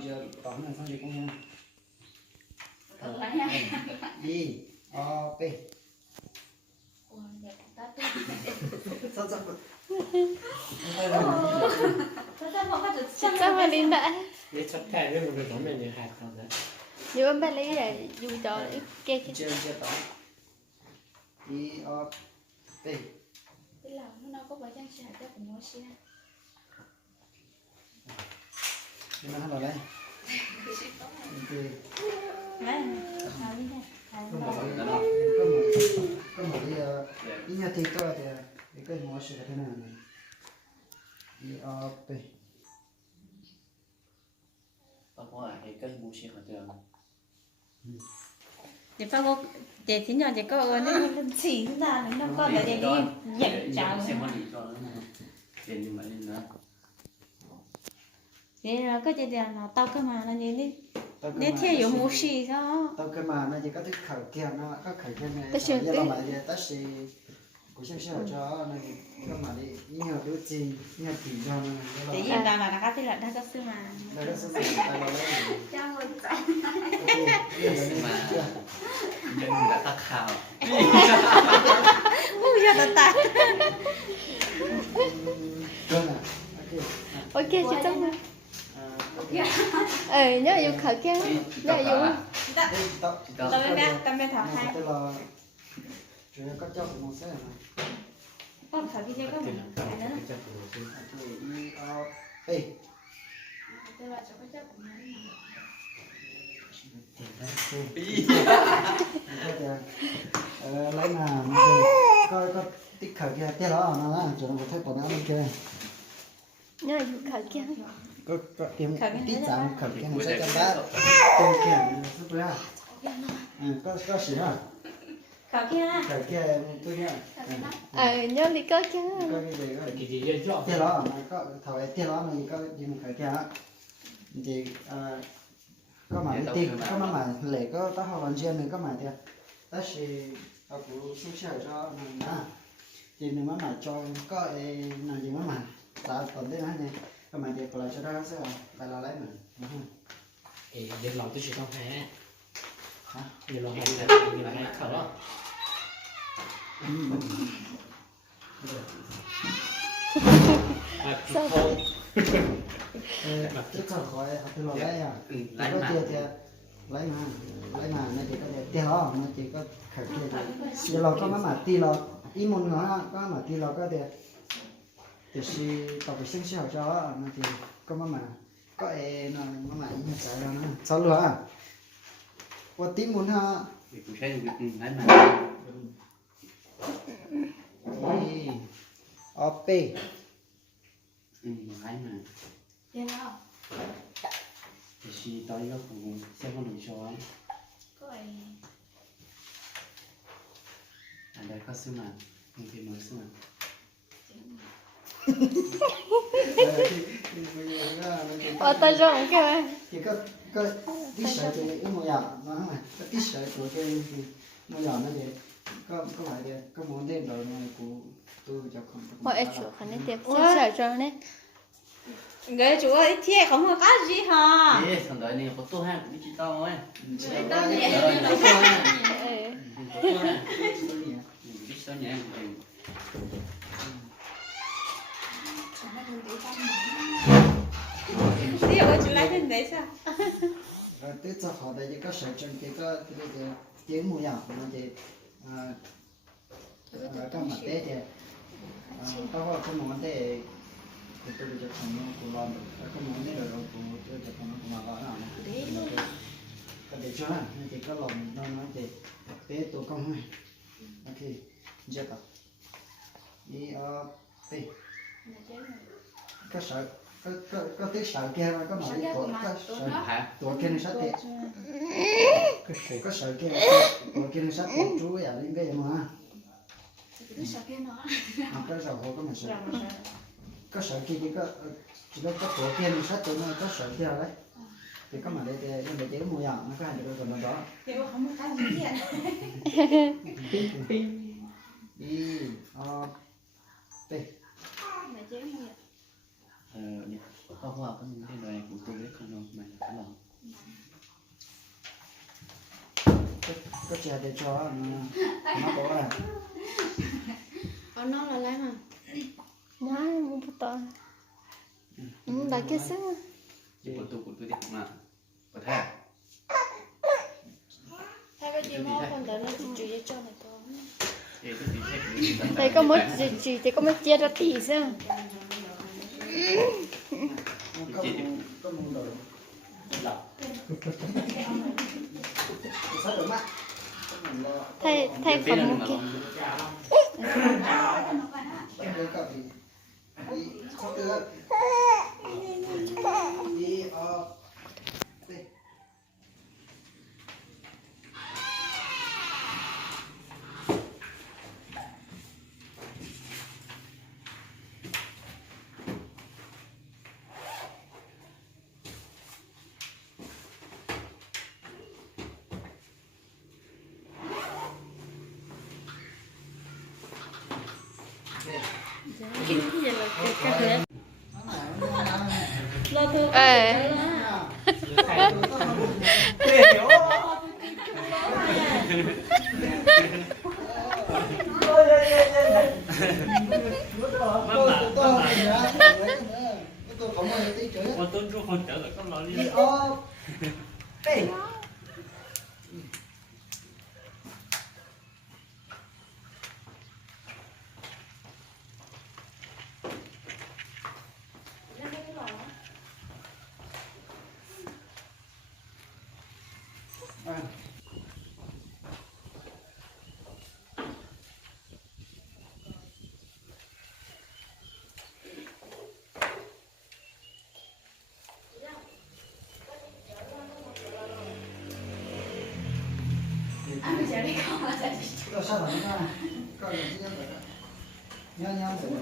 giờ đó là xong gì cũng nha. I O P. Sao sao? Sao mà đi đã? Để sắp thay với một cái giống này như hạt không đấy. Dù em bé lấy là dù cho kê cái Chưa đó. I O P. cái lòng nó có phải trang trải cho của nó xe. Nhưng mà đây. Đấy, nào đi này. Có một cái nhà thì có thì cái món sẽ thế nào này. I O P. Có cái cây mua xe ở trường. Chị phải có chị thì nhỏ chị có nó chỉ ra nó con là đi dạy cháu xem con đi cho nó tiền nhưng mà lên nữa. thế là cái chị là tao cơ mà là gì đi để theo dõi một gì sao tao cái mà nó chỉ có thích khởi kia nó có khởi kia này giờ là mà giờ ta sẽ cũng sẽ cho nó cái mà đi nhiều đứa gì nhiều tỷ cho nó để yên là cái thứ là đa giáo sư mà đây là số tiền tài lo đấy Chào mừng Mà nên đã tắc khảo. ui giờ tao tài rồi nè ok chị chắc mà nhớ dùng khởi kia nhớ dùng tao bên thảo hai là chuyện có cho một xe này con thảo đi chơi có một cái nữa I O P lấy mà có tích khởi kia tiếc đó nó là chỗ nó có thể bỏ nó lên kia nhớ dùng khởi kia có tìm tích giảm khởi kia nó sẽ cho bác tên kia giúp ra có gì đó khảo kia khởi kia tôi nha nhớ đi có chứ có cái gì có Cái gì vậy cho? tiếc đó mà có thổi tiếc đó này có gì khởi kia thì có mà đi có mà lệ có tao học làm riêng này có mà thì ta sẽ học của sinh sản cho mình nè thì nếu mà cho có làm gì mà ta còn thế này có mà thì còn lại cho ra sẽ phải là lấy mình Để lòng tôi chỉ không hề. hả Để lòng hay khảo đó. sao chứ còn khỏi học từ lò lấy à Lấy có mà. tiền thì lấy mà nó chỉ có tiền đó nó chỉ có khởi kia thì lò có mà ti lò ý muốn nó có mà ti lò có tiền thì tập cái sinh sản cho nó thì có mà có nó mà như vậy đó nó sao lừa à qua tím muốn ha Thì cũng sẽ lấy mà. OP Lấy mà. Yên nào Thì tới góc của xem con đường cho anh. có ai Ở đây có sư mà. Không thì mới sư mà. tao rộng kìa thì có tí sợi thì cái mùi nhọn nó mà có tí sợi của cái mùi nhọn nó thì có phải thì có muốn tên rồi mà của tôi cho con mọi ai chủ khả năng tiệp sẽ cho nên người chú ơi thiệt không có cái gì hả Ê, thằng đấy này có tôi hay cũng chỉ tao ấy. tao nhẹ Có tôi hay. ừ. Có tôi hay. Biết sao nhẹ. ví dụ chú lấy trên đấy sao rồi tiếp sau họ đây có sợi chân thì có cái tiếng mùi nhọn nó thì các mặt tế thì có cái món tế thì tôiจะทำnó cũng lo được cái món này rồi cũng tôiจะทำnó cũng lo nào cái để cho nên thì có lòng nó thì tế tôi công này ok giờ tập đi p có sợ có tiếng sợ kia mà có nói có sợ Hả? tổ kia nó sát tiệt có sợ kia tổ kia nó sát tiệt chú à lên cái gì mà cái sợ kia nó có sợ hộ có mà sợ có sợ kia chỉ có tổ kia nó sát tụi nó có sợ kia đấy thì có mà đây nhưng mà chỉ có mùi nhọn nó có hai đứa còn đó thì không có cái gì hết đi p mẹ chế mua เนี่ยพ่อว่าก็มึงได้เลยกูตัวเล็กขนมมันขนม có chè để cho nó có là Ở nó là lấy mà. Nhá, muốn bắt tao. Đã kia sức. ญี่ปุ่นตัวกูตัวเด็กมาประเทศ Thay cái gì mà con tới nó chỉ chỉ cho này thôi. เอ้ยตัวนี้เช็ค Thấy có mất chỉ thấy có mất chia ra tỷ sao? có mùng đồ sao được mắt Thay phẩm một kia. đi Ê. Con tôi cho con trở lại con lò đi. Rồi sao lại ra coi là cái nhá nhá rồi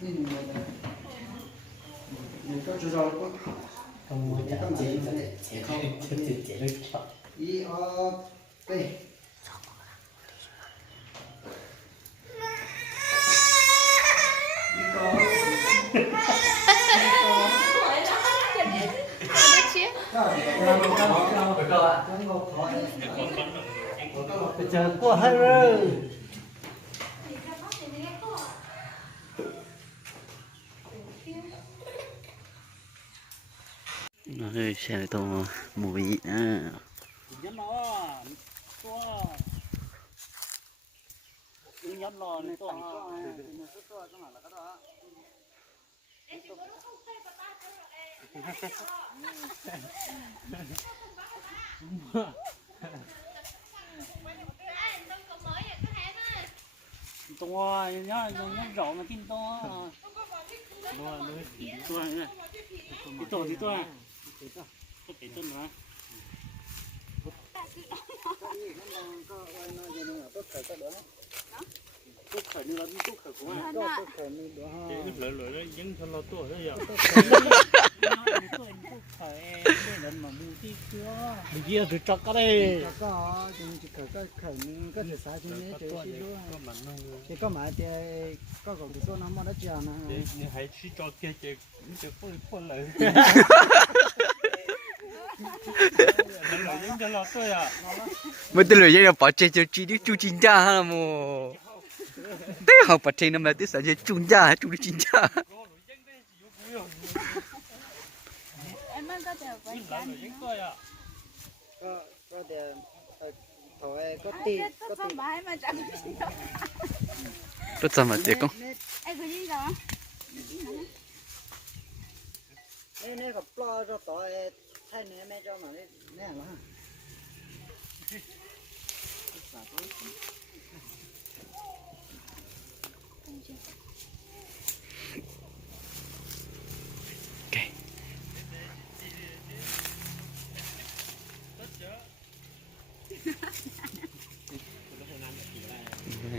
đi mình rồi mình có chỗ rồi có không muốn các bạn sẽ không chế được cho i o p Bây giờ qua hai rồi. nó hơi xe to mùi á Nhắm nó. To. Nhắm nó này to. To nhá, nhá rõ mà tin to. Nó to này. Tí to. Có tí to nữa. Tốt khởi như là tốt khởi của anh. Lỡ nó dính cho nó tốt thế giờ. Bây giờ tôi chọc cái đây. có chỉ có thể sai chúng này chơi xí luôn thì có mà thì có còn cái số nó đã chờ nè Ni hãy chỉ cho kia chơi phun lại. Lỡ dính cho nó tốt à. mới từ lười là bỏ chơi chơi chỉ đi chú chín cha ha mồ thế học bỏ chơi năm nay tới sáng chơi chung cha chú đi chín cha Em ăn có chờ với Lỡ dính tôi à. có để thôi có tì mà chẳng rất sao mà tiếc không em có gì đó nên gặp lo cho tỏi thay nè mẹ cho mà nè là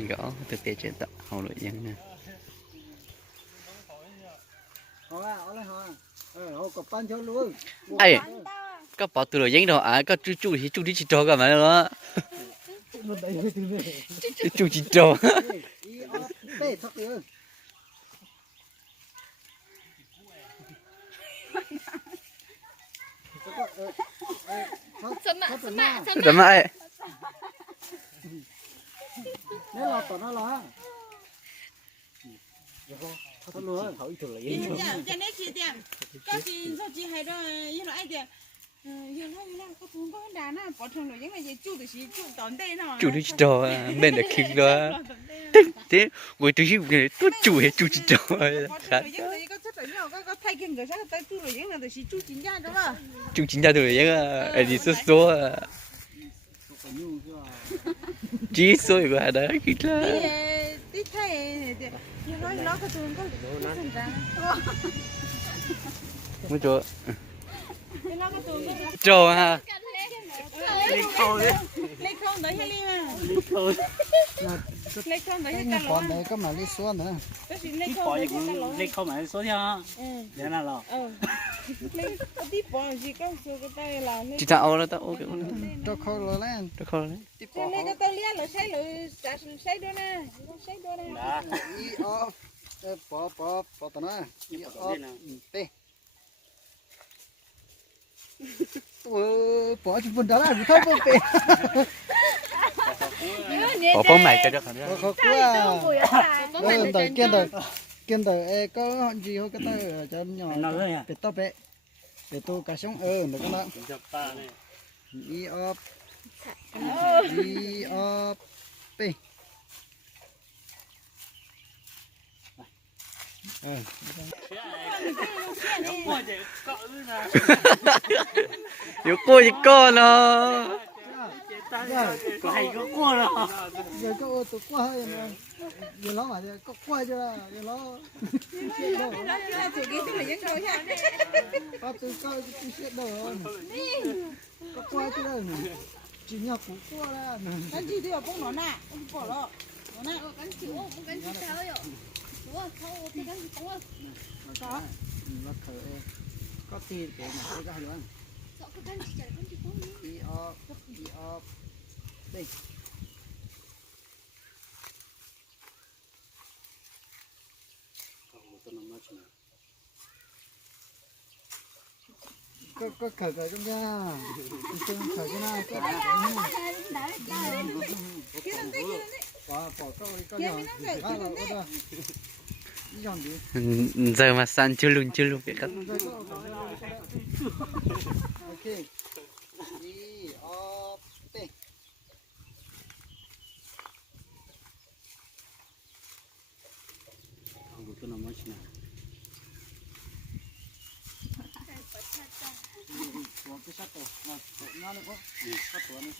gõ thực tế trên tập hậu nội dân nè họ có pan cho luôn ấy có bỏ từ lối dân đâu à có chú thì chỉ cho cả mà đó chú chỉ cho bê thật đi 怎么哎？ nếu là tao nó lo tao luôn thấu ít rồi Giờ này chị tiền, có chị sao chị hay đó, như là ai tiền, như là có thùng có đá na, bỏ thùng rồi những cái gì chủ được gì chủ tóm đây nào. chủ đi cho bên là khi đó thế người tôi hiểu cái tôi chủ hay chủ chỉ cho khác có thay cái người sao tay chủ rồi những là gì chủ chính ra đúng không? chủ chính ra rồi những cái gì số chỉ số của đó kỹ là Tí thay như nói nó có thùng có thành ra. mới cho Nó có thùng có cho ha Lấy khâu đấy. lấy không tới hay mà. Lấy khâu. Lấy không tới hay cái ta nhà con đấy có mà đi xuống nữa Cái gì lấy Tí không bỏ tới gì hay ta cũng lấy khâu mà số theo. Để nào lo. Lấy tí bỏ gì có số cái tay là chỉ thao là tao ok cho khâu rồi lên cho khó đấy tiếp cho nên cái tay liên là xây đôi nè, xây đôi nè. Đã. y off bỏ tao nó y off tê bỏ chụp đó là không có bể bỏ phong mày cho nó khó quá đời kiên đời có gì không cái tay cho nhỏ bể to bể tôi cả sống được cái đó Chụp ta này. y off tê Bỏ gì cọ nữa nè. yếu cô gì con nó Có hay có cua đâu. giờ có ô tô qua hơi mà giờ nó mà có qua chưa giờ nó Nó chủ kia tức là những đôi ha. có tôi coi tôi sẽ đồ có qua chưa đâu chỉ nhỏ cũ qua ra Anh chị thì ở bông nó nè, anh bỏ nó. Nó nè. đó nó khởi có tiền để mà tôi ra luôn đi off đây có khởi trong nha khởi cái nào có bỏ con nhỏ dọn đi giờ mà san chưa luôn vậy các ok đi off tê Tôi nằm ở trên này. xuống cái sắt rồi nó nữa có tuổi nữa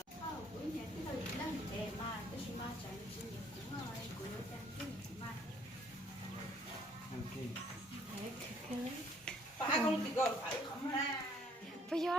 Ba con thì gọi phải không ra. Bây giờ